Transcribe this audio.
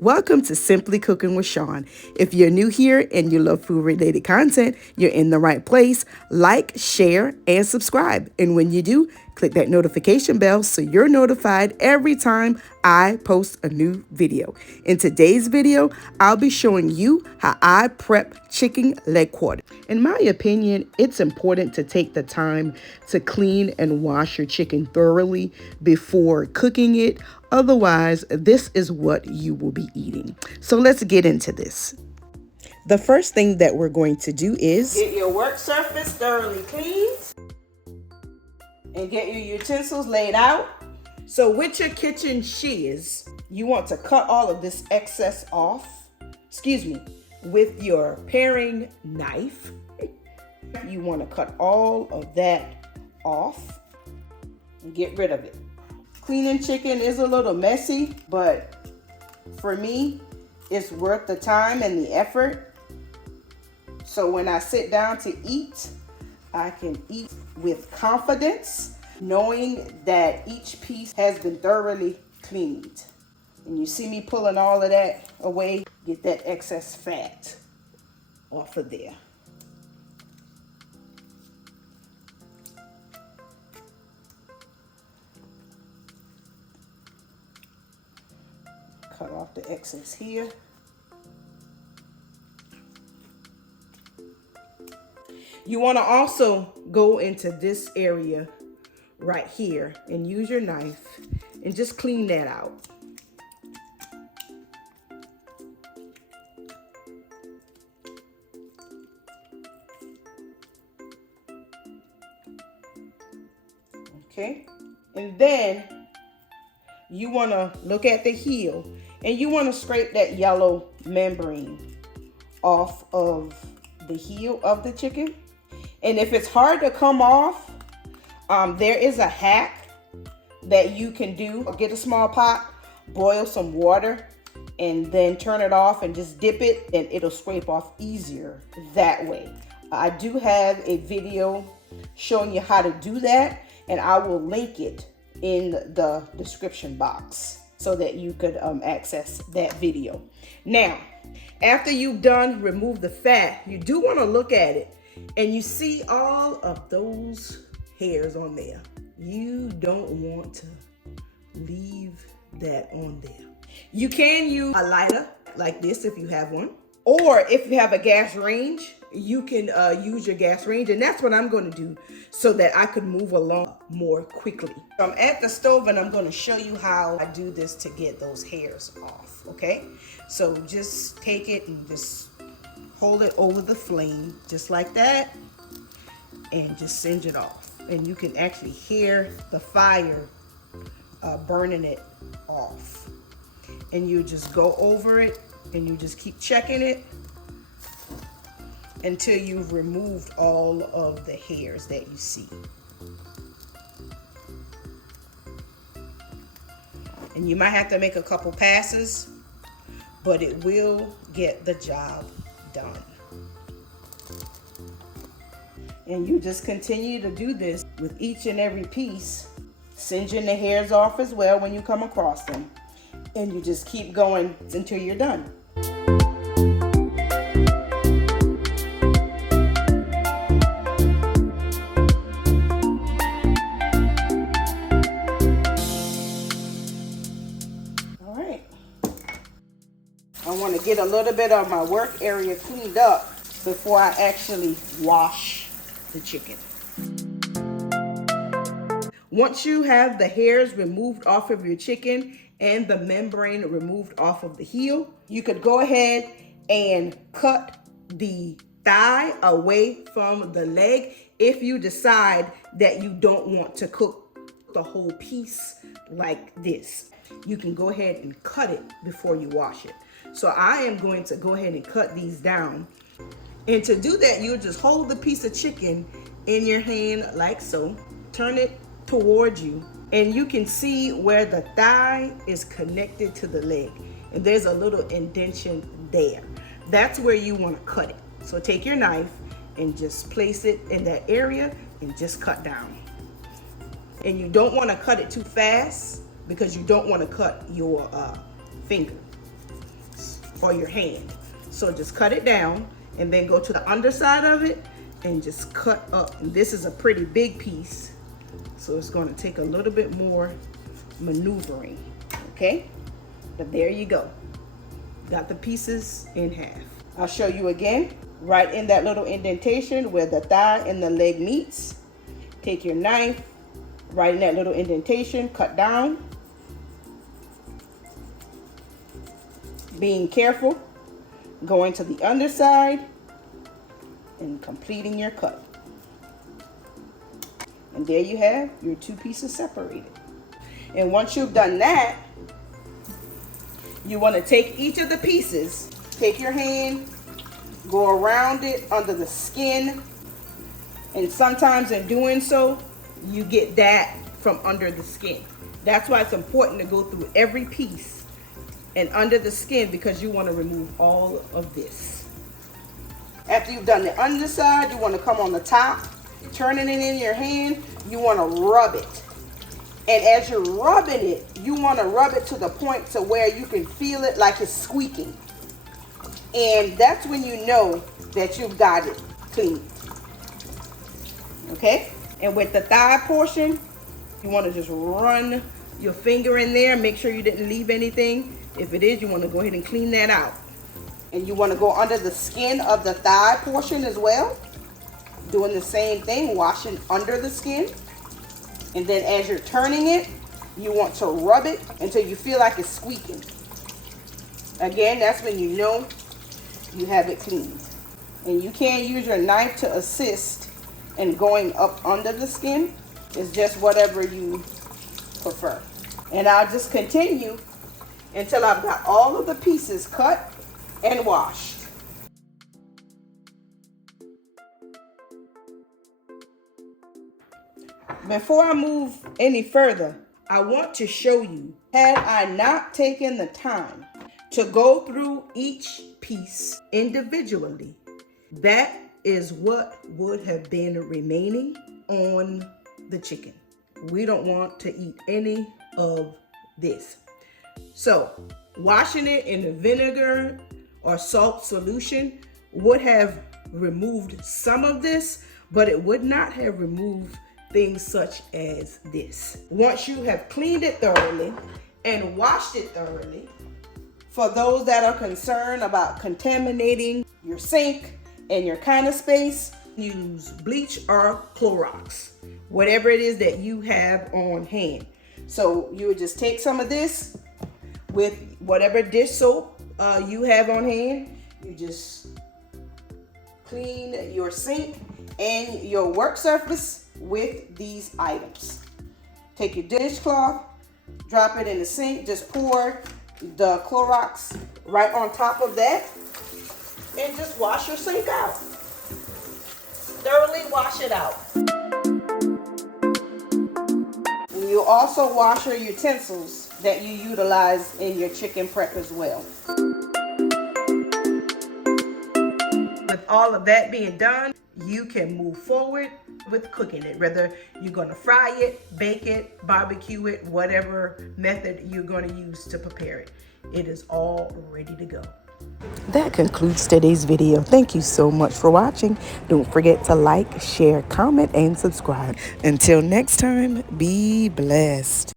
Welcome to Simply Cooking with Sean. If you're new here and you love food related content, you're in the right place. Like, share, and subscribe. And when you do, click that notification bell so you're notified every time I post a new video. In today's video, I'll be showing you how I prep chicken leg quarters. In my opinion, it's important to take the time to clean and wash your chicken thoroughly before cooking it. Otherwise, this is what you will be eating. So let's get into this. The first thing that we're going to do is get your work surface thoroughly cleaned and get your utensils laid out. So with your kitchen shears, you want to cut all of this excess off. With your paring knife, you want to cut all of that off and get rid of it. Cleaning chicken is a little messy, but for me, it's worth the time and the effort. So when I sit down to eat, I can eat with confidence, knowing that each piece has been thoroughly cleaned. And you see me pulling all of that away, get that excess fat off of there. Cut off the excess here. You want to also go into this area right here and use your knife and just clean that out. Okay, and then you want to look at the heel and you want to scrape that yellow membrane off of the heel of the chicken. And if it's hard to come off, there is a hack that you can do. Get a small pot, boil some water, and then turn it off and just dip it, and it'll scrape off easier that way. I do have a video showing you how to do that, and I will link it in the description box so that you could access that video. Now, after you've done remove the fat, you do want to look at it, and you see all of those hairs on there. You don't want to leave that on there. You can use a lighter like this if you have one, or if you have a gas range, you can use your gas range, and that's what I'm going to do so that I could move along more quickly. So I'm at the stove and I'm going to show you how I do this to get those hairs off, okay? So just take it and just hold it over the flame just like that and just singe it off. And you can actually hear the fire burning it off. And you just go over it and you just keep checking it until you've removed all of the hairs that you see. And you might have to make a couple passes, but it will get the job done. And you just continue to do this with each and every piece, singeing the hairs off as well when you come across them. And you just keep going until you're done. I want to get a little bit of my work area cleaned up before I actually wash the chicken. Once you have the hairs removed off of your chicken and the membrane removed off of the heel, you could go ahead and cut the thigh away from the leg if you decide that you don't want to cook the whole piece like this. You can go ahead and cut it before you wash it. So I am going to go ahead and cut these down. And to do that, you'll just hold the piece of chicken in your hand like so. Turn it towards you. And you can see where the thigh is connected to the leg. And there's a little indentation there. That's where you want to cut it. So take your knife and just place it in that area and just cut down. And you don't want to cut it too fast because you don't want to cut your finger. for your hand. So just cut it down and then go to the underside of it and just cut up. And this is a pretty big piece, so it's going to take a little bit more maneuvering, okay? But there you go. Got the pieces in half. I'll show you again. Right in that little indentation where the thigh and the leg meets, take your knife, right in that little indentation, cut down. Being careful, going to the underside and completing your cut. And there you have your two pieces separated. And once you've done that, you want to take each of the pieces, take your hand, go around it under the skin, and sometimes in doing so, you get that from under the skin. That's why it's important to go through every piece and under the skin, because you want to remove all of this. After you've done the underside, you want to come on the top, turning it in your hand, you want to rub it. And as you're rubbing it, you want to rub it to the point to where you can feel it like it's squeaking. And that's when you know that you've got it clean. Okay? And with the thigh portion, you want to just run your finger in there. Make sure you didn't leave anything. If it is, you want to go ahead and clean that out. And you want to go under the skin of the thigh portion as well. Doing the same thing, washing under the skin. And then as you're turning it, you want to rub it until you feel like it's squeaking. Again, that's when you know you have it clean. And you can use your knife to assist in going up under the skin. It's just whatever you prefer. And I'll just continue until I've got all of the pieces cut and washed. Before I move any further, I want to show you, had I not taken the time to go through each piece individually, that is what would have been remaining on the chicken. We don't want to eat any of this. So washing it in the vinegar or salt solution would have removed some of this, but it would not have removed things such as this. Once you have cleaned it thoroughly and washed it thoroughly, for those that are concerned about contaminating your sink and your counter space, use bleach or Clorox, whatever it is that you have on hand. So you would just take some of this with whatever dish soap you have on hand. You just clean your sink and your work surface with these items. Take your dishcloth, drop it in the sink, just pour the Clorox right on top of that, and just wash your sink out. Thoroughly wash it out. And you'll also wash your utensils that you utilize in your chicken prep as well. With all of that being done, you can move forward with cooking it, whether you're going to fry it, bake it, barbecue it, whatever method you're going to use to prepare it. It is all ready to go. That concludes today's video. Thank you so much for watching. Don't forget to like, share, comment, and subscribe. Until next time, be blessed.